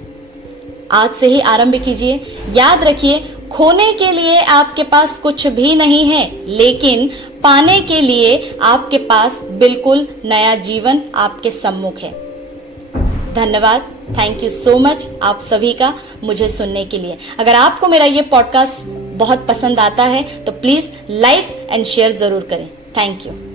आज से ही आरंभ कीजिए। याद रखिए, खोने के लिए आपके पास कुछ भी नहीं है, लेकिन पाने के लिए आपके पास बिल्कुल नया जीवन आपके सम्मुख है। धन्यवाद, थैंक यू सो मच आप सभी का मुझे सुनने के लिए। अगर आपको मेरा ये पॉडकास्ट बहुत पसंद आता है तो प्लीज लाइक एंड शेयर जरूर करें। Thank you.